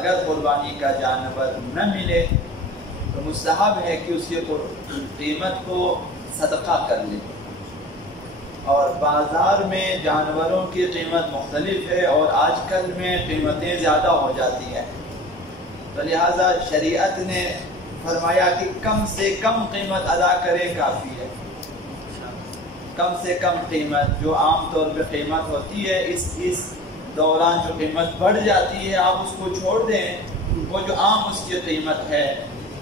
اگر قربانی کا جانور نہ ملے تو مستحب ہے کہ اس کی قیمت کو صدقہ کر لے. اور بازار میں جانوروں کی قیمت مختلف ہے اور آج کل میں قیمتیں زیادہ ہو جاتی ہیں، تو لہٰذا شریعت نے فرمایا کہ کم سے کم قیمت ادا کرے کافی ہے. کم سے کم قیمت جو عام طور پہ قیمت ہوتی ہے، اس دوران جو قیمت بڑھ جاتی ہے آپ اس کو چھوڑ دیں. وہ جو عام اس کی قیمت ہے،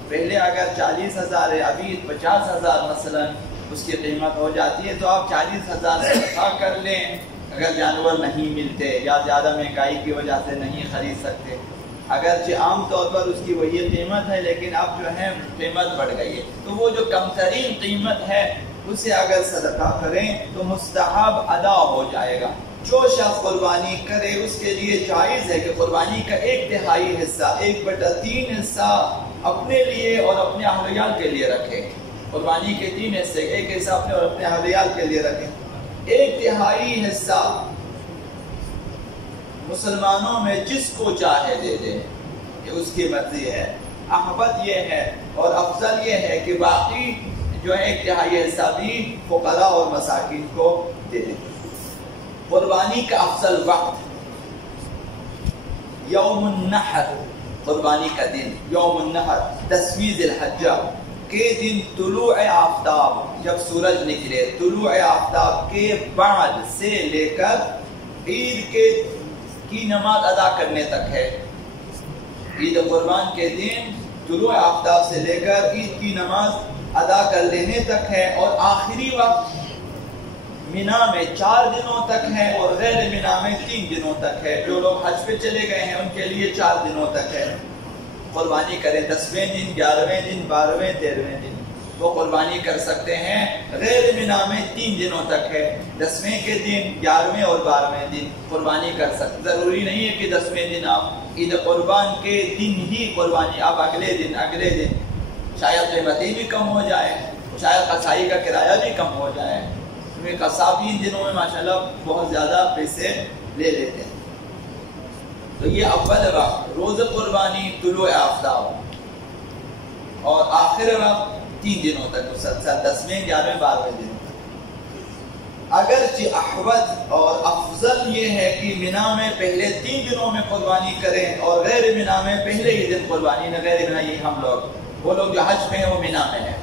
پہلے اگر 40,000 ہے، ابھی 50,000 مثلا اس کی قیمت ہو جاتی ہے، تو آپ 40,000 صدقہ کر لیں اگر جانور نہیں ملتے یا زیادہ مہنگائی کی وجہ سے نہیں خرید سکتے. اگرچہ عام طور پر اس کی وہی قیمت ہے لیکن اب جو ہے قیمت بڑھ گئی ہے، تو وہ جو کم ترین قیمت ہے اسے اگر صدقہ کریں تو مستحب ادا ہو جائے گا. جو شخص قربانی کرے اس کے لیے جائز ہے کہ قربانی کا 1/3 حصہ، 1/3 حصہ اپنے لیے اور اپنے اہل ویال کے لیے رکھے. قربانی کے 3 حصے، 1 حصہ اپنے اور اپنے اہل ویال کے لیے رکھے. 1/3 حصہ مسلمانوں میں جس کو چاہے دے دے، یہ اس کی مرضی ہے. احبت یہ ہے اور افضل یہ ہے کہ باقی جو ہے 1/3 حصہ بھی فقراء اور مساکین کو دے دے. قربانی کا افضل وقت یوم النحر، قربانی کا دن یوم النحر 10ویں ذی الحجہ کے دن طلوع آفتاب، جب سورج نکلے طلوع آفتاب کے بعد سے لے کر عید کی نماز ادا کرنے تک ہے. عید قربان کے دن طلوع آفتاب سے لے کر عید کی نماز ادا کر لینے تک ہے، اور آخری وقت مینا میں 4 دنوں تک ہے اور غیر مینا میں 3 دنوں تک ہے. جو لوگ حج پہ چلے گئے ہیں ان کے لیے 4 دنوں تک ہے. قربانی کریں 10ویں دن، 11ویں دن، 12ویں، 13ویں دن وہ قربانی کر سکتے ہیں. غیر مینا میں 3 دنوں تک ہے، 10ویں کے دن، 11ویں اور 12ویں دن قربانی کر سکتے. ضروری نہیں ہے کہ 10ویں دن آپ عید قربان کے دن ہی قربانی، آپ اگلے دن شاید قیمتیں بھی کم ہو جائے، شاید قصائی کا کرایہ بھی کم ہو جائے. کیونکہ قصاب ان دنوں میں ماشاءاللہ بہت زیادہ پیسے لے لیتے ہیں. تو یہ اول وقت روز قربانی طلوع آفتاب، اور آخر وقت 3 دنوں تک مسلسل 10ویں، 11ویں، 12ویں دنوں تک. اگرچہ احوط اور افضل یہ ہے کہ مینا میں پہلے 3 دنوں میں قربانی کریں اور غیر مینا میں پہلے ہی دن قربانی نہ. غیر مینا یہ ہم لوگ، وہ لوگ جو حج میں ہیں وہ مینا میں ہیں،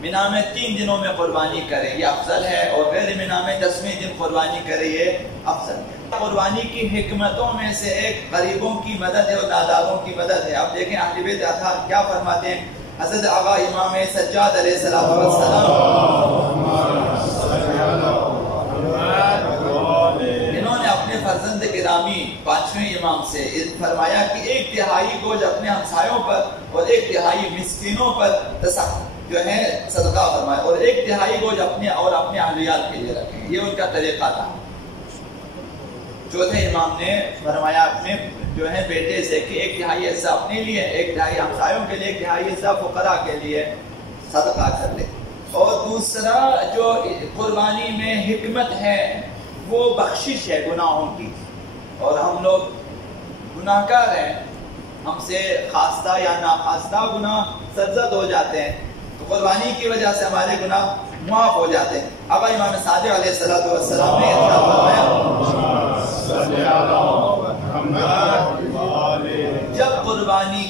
مینا میں 3 دنوں میں قربانی کریں یہ افضل ہے، اور غیر مینا میں 10ویں دن قربانی کریں یہ افضل ہے. قربانی کی حکمتوں میں سے ایک غریبوں کی مدد ہے اور ناداروں کی مدد ہے. آپ دیکھیں اہل بیت اطہار کیا فرماتے ہیں. حضرت آقا امام سجاد علیہ السلام انہوں نے اپنے فرزند گرامی 5ویں امام سے فرمایا کہ 1/3 گوشت اپنے ہمسایوں پر اور 1/3 مسکینوں پر جو ہے صدقہ فرمائے، اور 1/3 گوشت اپنے اور اپنے اہل ویال کے لیے رکھیں. یہ ان کا طریقہ تھا. چوتھے امام نے فرمایا اپنے جو ہے بیٹے سے کہ 1/3 حصہ اپنے لیے، 1/3 ہمسایوں کے لیے، 1/3 حصہ فقراء کے لیے صدقہ کر لے. اور دوسرا جو قربانی میں حکمت ہے وہ بخشش ہے گناہوں کی. اور ہم لوگ گناہ گار ہیں، ہم سے خواستہ یا ناخواستہ گناہ سرزد ہو جاتے ہیں، تو قربانی کی وجہ سے ہمارے گناہ معاف ہو جاتے ہیں. اب امام صادق علیہ السلام نے ارشاد فرمایا جب قربانی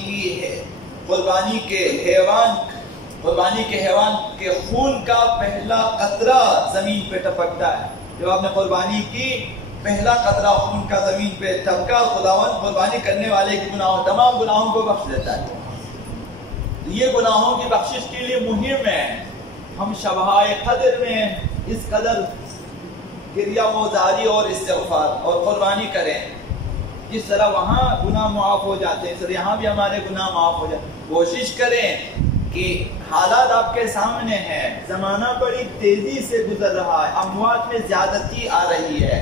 کے حیوان کے خون کا پہلا قطرہ زمین پہ ٹپکتا ہے، جب آپ نے قربانی کی پہلا قطرہ خون کا زمین پہ ٹپکا، خداوند قربانی کرنے والے کی تمام گناہوں کو بخش دیتا ہے. یہ گناہوں کی بخشش کے لیے مہم ہے. ہم شبہ قدر میں اس قدر گریہ وزاری اور استغفار اور قربانی کریں. جس طرح وہاں گناہ معاف ہو جاتے ہیں اس طرح یہاں بھی ہمارے گناہ معاف ہو جاتے ہیں. کوشش کریں کہ حالات آپ کے سامنے ہیں، زمانہ بڑی تیزی سے گزر رہا ہے، اموات میں زیادتی آ رہی ہے،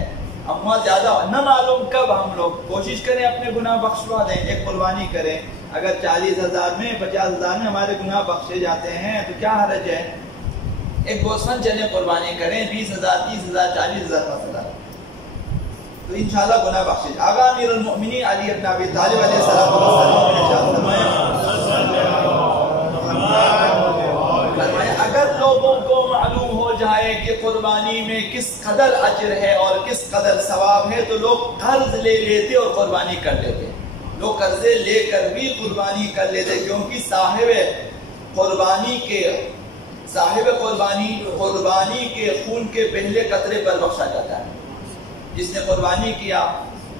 اموات زیادہ نہ معلوم کب. ہم لوگ کوشش کریں اپنے گناہ بخشوا دیں. ایک قربانی کریں، اگر 40,000 میں 50,000 میں ہمارے گناہ بخشے جاتے ہیں تو کیا حرج ہے. ایک گوسفند چلیں قربانی کریں، 20,000، 30,000، 40,000 مثلا، تو انشاءاللہ گناہ بخشے. آقا امیر المؤمنین علی بن ابی طالب علیہ السلام جائے کہ قربانی میں کس قدر اجر ہے اور کس قدر ثواب ہے تو لوگ قرض لے لیتے اور قربانی کر لیتے. لوگ قرضے لے کر بھی قربانی کر لیتے، کیونکہ صاحب قربانی کے خون کے پہلے قطرے پر بخشا جاتا ہے. جس نے قربانی کیا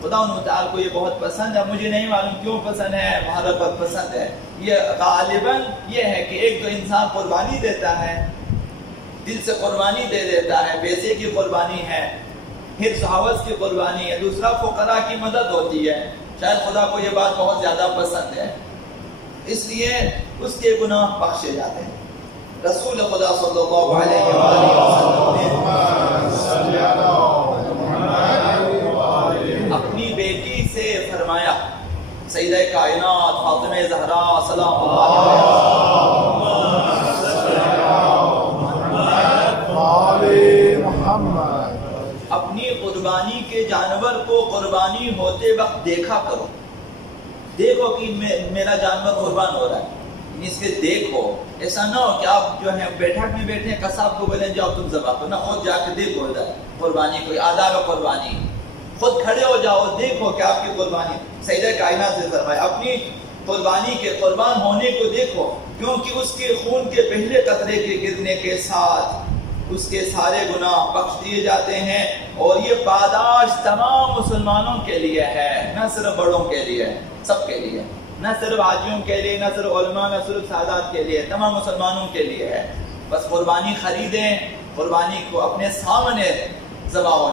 خدا تعالیٰ کو یہ بہت پسند ہے. مجھے نہیں معلوم کیوں پسند ہے، ہمارا پر پسند ہے. یہ غالباً یہ ہے کہ ایک تو انسان قربانی دیتا ہے، دل سے قربانی دے دیتا ہے، پیسے کی قربانی ہے، حرص حوث کی قربانی ہے. دوسرا فقراء کی مدد ہوتی ہے. شاید خدا کو یہ بات بہت زیادہ پسند ہے، اس لیے اس کے گناہ بخشے جاتے ہیں. رسول خدا صلی اللہ علیہ وسلم نے اپنی بیٹی سے فرمایا، سیدہ کائنات فاطمہ زہرا سلام اللہ علیہ، اپنی قربانی کے جانور کو قربانی ہوتے وقت دیکھا کرو. دیکھو کہ میرا جانور قربان ہو رہا ہے، اس کے دیکھو. ایسا نہ ہو کہ آپ جو ہے بیٹھک میں بیٹھے قصاب کو بولیں جاؤ تم ذبح کرو، نہ خود جا کے دیکھو قربانی کوئی آداب قربانی، خود کھڑے ہو جاؤ دیکھو کہ آپ کی قربانی. سیدہ کائنات سے فرمایا اپنی قربانی کے قربان ہونے کو دیکھو، کیونکہ اس کے خون کے پہلے قطرے کے گرنے کے ساتھ اس کے سارے گناہ بخش دیے جاتے ہیں. اور یہ پاداش تمام مسلمانوں کے لیے ہے، نہ صرف بڑوں کے لیے، سب کے لیے، نہ صرف حاجیوں کے لیے، نہ صرف علماء، نہ صرف سادات کے لیے، تمام مسلمانوں کے لیے ہے. بس قربانی خریدیں، قربانی کو اپنے سامنے ذبح